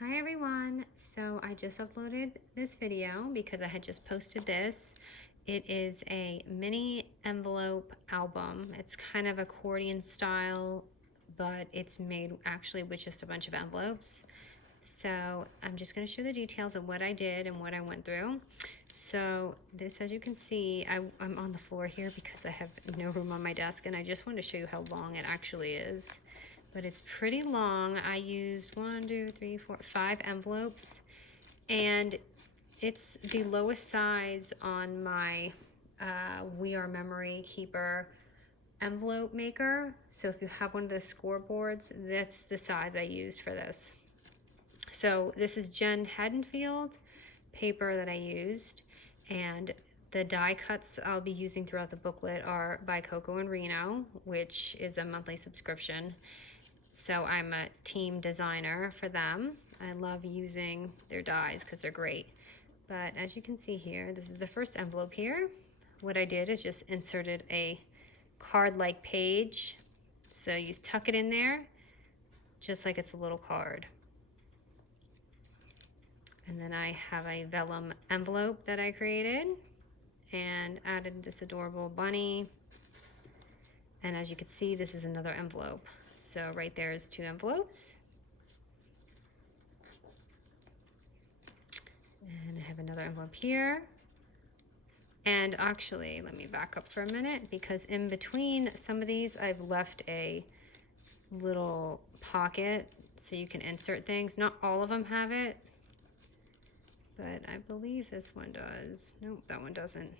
Hi everyone. So I just uploaded this video because I had just posted this. It is a mini envelope album. It's kind of accordion style, but it's made actually with just a bunch of envelopes. So I'm just going to show the details of what I did and what I went through. So this, as you can see, I'm on the floor here because I have no room on my desk, and I just wanted to show you how long it actually is. But it's pretty long. I used 5 envelopes, and it's the lowest size on my We Are Memory Keeper envelope maker. So if you have one of those scoreboards, that's the size I used for this. So this is Jen Haddonfield paper that I used, and the die cuts I'll be using throughout the booklet are by Coco and Reno, which is a monthly subscription. So I'm a team designer for them. I love using their dies because they're great. But as you can see here, this is the first envelope here. What I did is just inserted a card-like page. So you tuck it in there, just like it's a little card. And then I have a vellum envelope that I created and added this adorable bunny. And as you can see, this is another envelope. So right there is 2 envelopes. And I have another envelope here. And actually, let me back up for a minute, because in between some of these, I've left a little pocket so you can insert things. Not all of them have it, but I believe this one does. Nope, that one doesn't.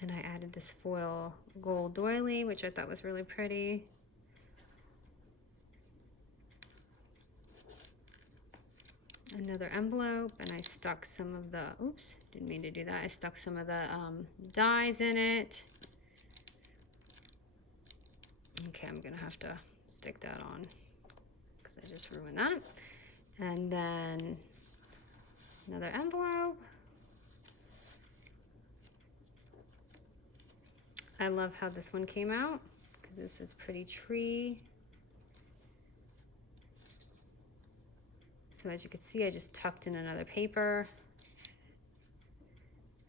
And I added this foil gold doily, which I thought was really pretty. Another envelope, and I stuck some of the, oops, didn't mean to do that. I stuck some of the dies in it. Okay, I'm gonna have to stick that on because I just ruined that. And then another envelope. I love how this one came out because this is pretty tree. So as you can see, I just tucked in another paper.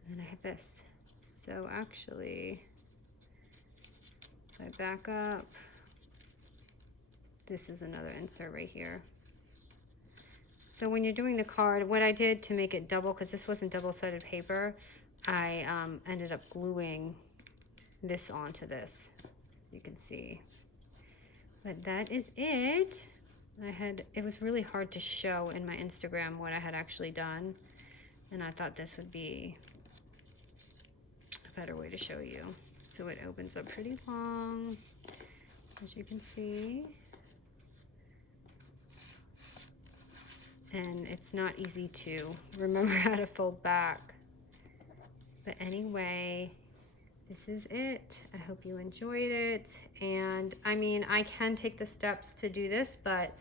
And then I have this. So actually, if I back up, this is another insert right here. So when you're doing the card, what I did to make it double, because this wasn't double-sided paper, I ended up gluing this onto this, so you can see. But that is it. It was really hard to show in my Instagram what I had actually done, and I thought this would be a better way to show you. So it opens up pretty long, as you can see. And it's not easy to remember how to fold back. But anyway, this is it. I hope you enjoyed it. And I mean, I can take the steps to do this, but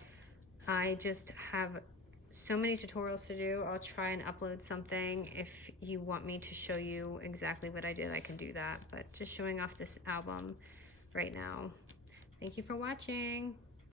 I just have so many tutorials to do. I'll try and upload something. If you want me to show you exactly what I did, I can do that. But just showing off this album right now. Thank you for watching.